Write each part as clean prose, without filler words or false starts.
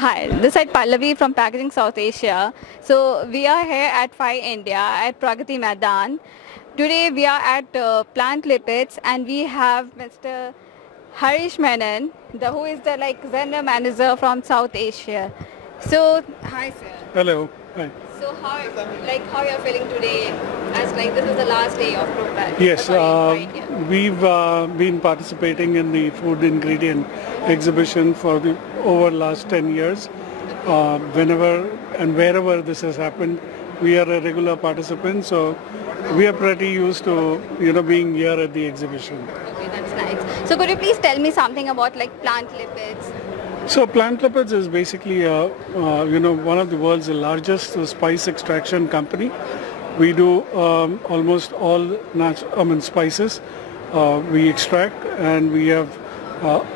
Hi, this is Pallavi from Packaging South Asia. So we are here at FI India at Pragati Maidan. Today we are at Plant Lipids and we have Mr. Harish Menon, who is the general manager from South Asia. So hi sir. Hello. Hi. So how you are feeling today? As this is the last day of ProPack. Yes, we've been participating in the food ingredient exhibition for the over last 10 years. Whenever and wherever this has happened, we are a regular participant. So we are pretty used to being here at the exhibition. Okay, that's nice. So could you please tell me something about plant lipids? So Plant Lipids is basically one of the world's largest spice extraction company. We do almost all spices we extract, and we have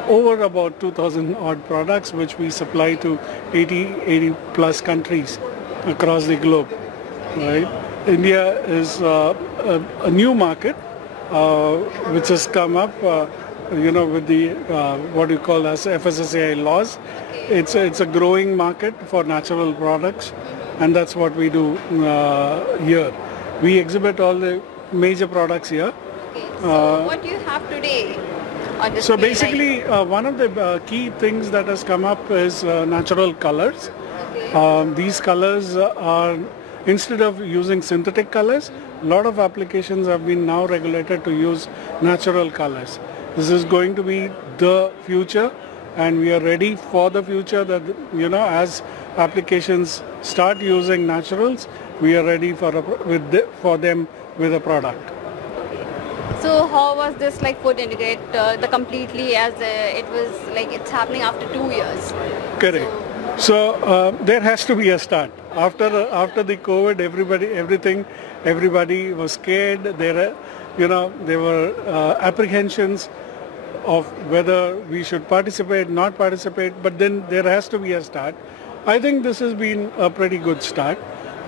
over about 2,000 odd products which we supply to 80 plus countries across the globe. Right? India is a new market which has come up. With the what you call as FSSAI laws. It's a growing market for natural products, and that's what we do here. We exhibit all the major products here. Okay. So what do you have today on display? So basically, one of the key things that has come up is natural colors. Okay. These colors are, instead of using synthetic colors, a lot of applications have been now regulated to use natural colors. This is going to be the future, and we are ready for the future. That as applications start using naturals, we are ready for them with a product. So how was this food integrate the completely as it was it's happening after 2 years? Correct. So there has to be a start. After the COVID, everybody was scared. There were apprehensions of whether we should participate, not participate, but then there has to be a start. I think this has been a pretty good start.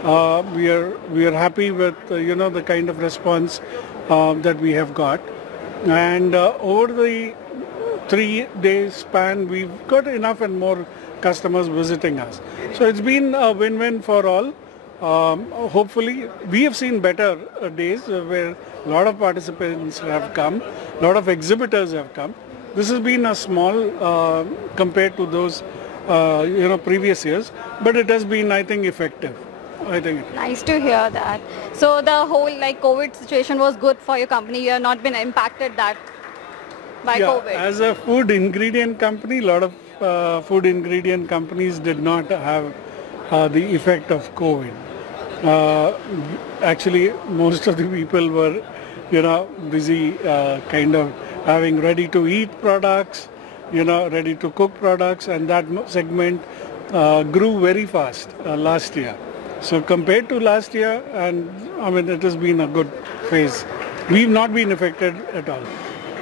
We are happy with the kind of response that we have got, and over the 3-day span, we've got enough and more customers visiting us. So it's been a win-win for all. Hopefully, we have seen better days where a lot of participants have come, a lot of exhibitors have come. This has been a small compared to those previous years, but it has been, I think, effective. Nice to hear that. So the whole COVID situation was good for your company. You have not been impacted that by COVID. As a food ingredient company, a lot of food ingredient companies did not have the effect of COVID. Actually, most of the people were, busy kind of having ready-to-eat products, ready to cook products, and that segment grew very fast last year. So compared to last year, and it has been a good phase. We've not been affected at all.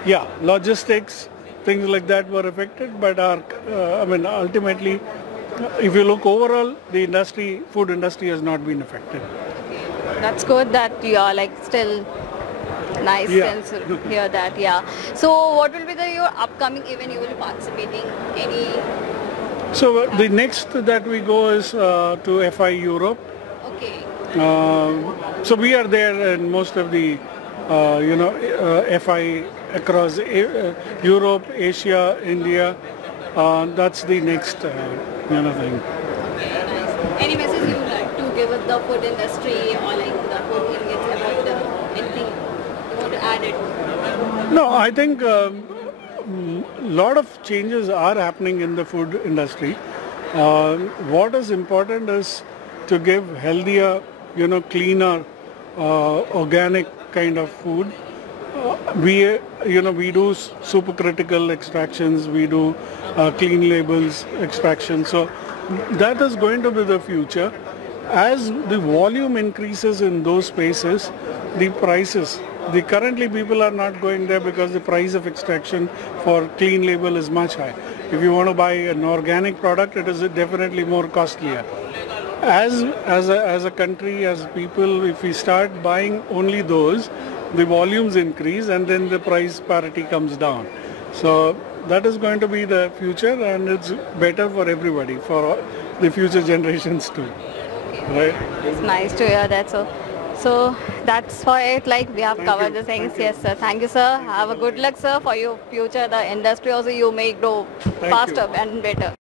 Yeah, logistics, things like that were affected, but ultimately, if you look overall, the food industry has not been affected. That's good that you are still nice to hear that. Yeah. So what will be your upcoming event you will be participating? So the next that we go is to FI Europe. Okay. So we are there in most of the FI across Europe, Asia, India. That's the next thing. Okay, nice. Any message you would like to give the food industry or the food ingredients about anything you want to add it? No, I think a lot of changes are happening in the food industry. What is important is to give healthier, cleaner, organic kind of food. We do supercritical extractions, we do clean labels extraction. So that is going to be the future. As the volume increases in those spaces, the prices, currently people are not going there because the price of extraction for clean label is much high. If you want to buy an organic product, it is definitely more costlier. As a country, as people, if we start buying only those, the volumes increase and then the price parity comes down. So that is going to be the future, and it's better for everybody, for all the future generations too. Right? It's nice to hear that. So that's for it. Like we have covered the things. Yes, sir. Thank you, sir. Have a good luck, sir, for your future. The industry also you may grow faster and better.